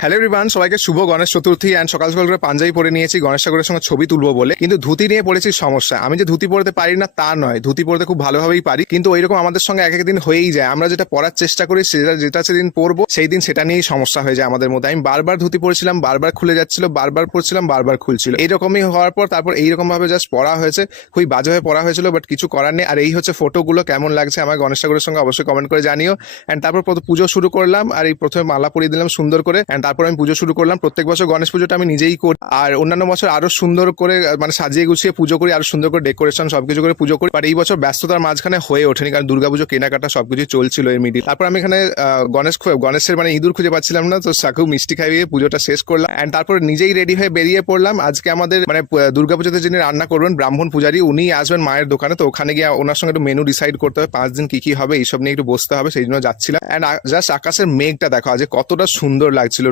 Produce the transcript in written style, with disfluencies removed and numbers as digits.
Hello everyone, সবাইকে শুভ Ganesh Chaturthi. And সকাল সকাল করে পাঞ্জাবি পরে নিয়েছি গণেশ ঠাকুরের সঙ্গে ছবি তুলবো বলে, কিন্তু ধুতি নিয়ে পড়েছি সমস্যা। আমি যে ধুতি পরতে পারি না তা নয়, ধুতি পরতে খুব ভালোভাবেই পারি, কিন্তু ওইরকম আমাদের সঙ্গে এক একদিন হয়েই যায়। আমরা যেটা পরার চেষ্টা করি যেটা সেদিন পরবো সেই দিন সেটা নিয়েই সমস্যা হয়ে যায় আমাদের মধ্যে। আমি বারবার ধুতি পরেছিলাম, বারবার খুলে যাচ্ছিল, বারবার পরছিলাম, বারবার খুলছিল। এইরকমই হওয়ার পর তারপর এইরকম ভাবে জাস্ট পড়া হয়েছে, খুবই বাজেভাবে পড়া হয়েছিল, বাট কিছু করার নেই। আর এই হচ্ছে ফটোগুলো, কেমন লাগছে আমার গণেশ ঠাকুরের সঙ্গে অবশ্যই কমেন্ট করে জানিও। অ্যান্ড তারপর পুজো শুরু করলাম, আর এই প্রথমে মালা পরিয়ে দিলাম সুন্দর করে। অ্যান্ড তারপর আমি পুজো শুরু করলাম। প্রত্যেক বছর গণেশ পুজোটা আমি নিজেই করি, আর অন্যান্য বছর আরো সুন্দর করে মানে সাজিয়ে গুছিয়ে পুজো করি, আরো সুন্দর করে ডেকোরেশন সবকিছু করে পুজো করি। বাট এই বছর ব্যস্ততার মাঝখানে হয়ে ওঠেনি, কারণ দুর্গাপুজো কেনাকাটা সবকিছু চলছিল এর মিডিল। তারপর আমি এখানে গণেশের মানে ইঁদুর খুঁজে পাচ্ছিলাম না, তো সাকু মিষ্টি খাইয়ে পুজোটা শেষ করলাম। অ্যান্ড তারপর নিজেই রেডি হয়ে বেরিয়ে পড়লাম। আজকে আমাদের মানে দুর্গাপুজোতে যিনি রান্না করবেন ব্রাহ্মণ পূজারী, উনি আসবেন মায়ের দোকানে, তো ওখানে গিয়ে ওনার সঙ্গে একটু মেনু ডিসাইড করতে হবে, 5 দিন কি হবে এইসব নিয়ে একটু বসতে হবে, সেই জন্য যাচ্ছিলাম। অ্যান্ড জাস্ট আকাশের মেঘটা দেখো আজ কতটা সুন্দর লাগছিল,